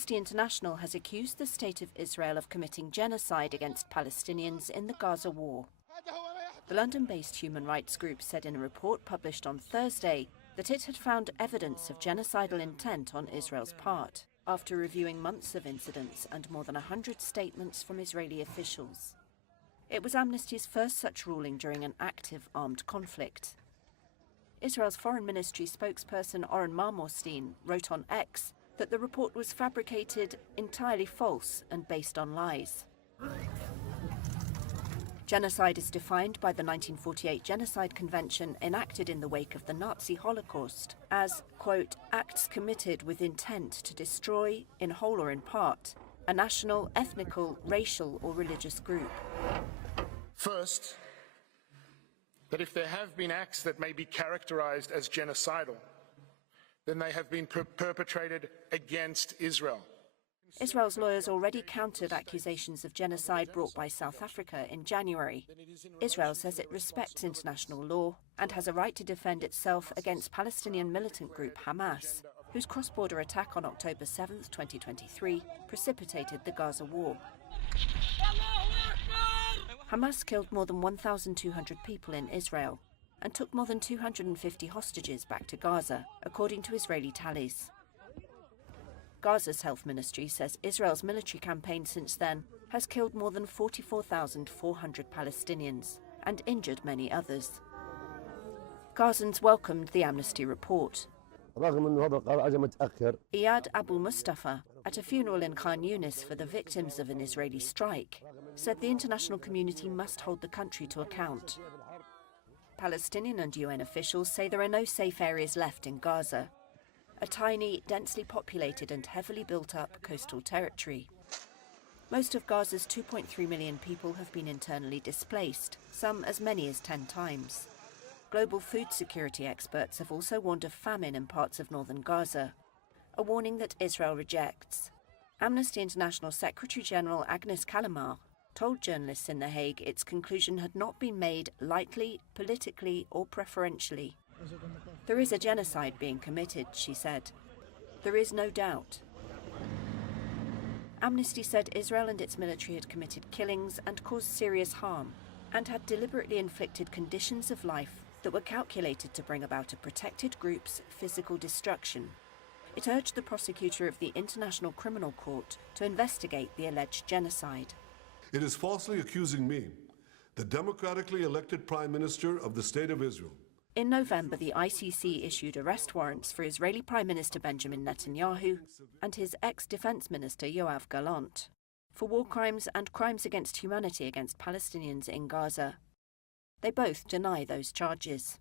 Amnesty International has accused the State of Israel of committing genocide against Palestinians in the Gaza war. The London-based human rights group said in a report published on Thursday that it had found evidence of genocidal intent on Israel's part, after reviewing months of incidents and more than 100 statements from Israeli officials. It was Amnesty's first such ruling during an active armed conflict. Israel's Foreign Ministry spokesperson Oren Marmorstein wrote on X that the report was fabricated, entirely false and based on lies. Genocide is defined by the 1948 Genocide Convention enacted in the wake of the Nazi Holocaust as, quote, acts committed with intent to destroy, in whole or in part, a national, ethnical, racial or religious group. First, that if there have been acts that may be characterized as genocidal, then they have been perpetrated against Israel. Israel's lawyers already countered accusations of genocide brought by South Africa in January. Israel says it respects international law and has a right to defend itself against Palestinian militant group Hamas, whose cross-border attack on October 7, 2023, precipitated the Gaza war. Hamas killed more than 1,200 people in Israel and took more than 250 hostages back to Gaza, according to Israeli tallies. Gaza's health ministry says Israel's military campaign since then has killed more than 44,400 Palestinians and injured many others. Gazans welcomed the Amnesty report. Iyad Abu Mustafa, at a funeral in Khan Yunis for the victims of an Israeli strike, said the international community must hold the country to account. Palestinian and UN officials say there are no safe areas left in Gaza, a tiny, densely populated and heavily built-up coastal territory. Most of Gaza's 2.3 million people have been internally displaced, some as many as 10 times. Global food security experts have also warned of famine in parts of northern Gaza, a warning that Israel rejects. Amnesty International Secretary-General Agnes Callamard told journalists in The Hague its conclusion had not been made lightly, politically or preferentially. There is a genocide being committed, she said. There is no doubt. Amnesty said Israel and its military had committed killings and caused serious harm, and had deliberately inflicted conditions of life that were calculated to bring about a protected group's physical destruction. It urged the prosecutor of the International Criminal Court to investigate the alleged genocide. It is falsely accusing me, the democratically elected Prime Minister of the State of Israel. In November, the ICC issued arrest warrants for Israeli Prime Minister Benjamin Netanyahu and his ex-defense minister Yoav Gallant for war crimes and crimes against humanity against Palestinians in Gaza. They both deny those charges.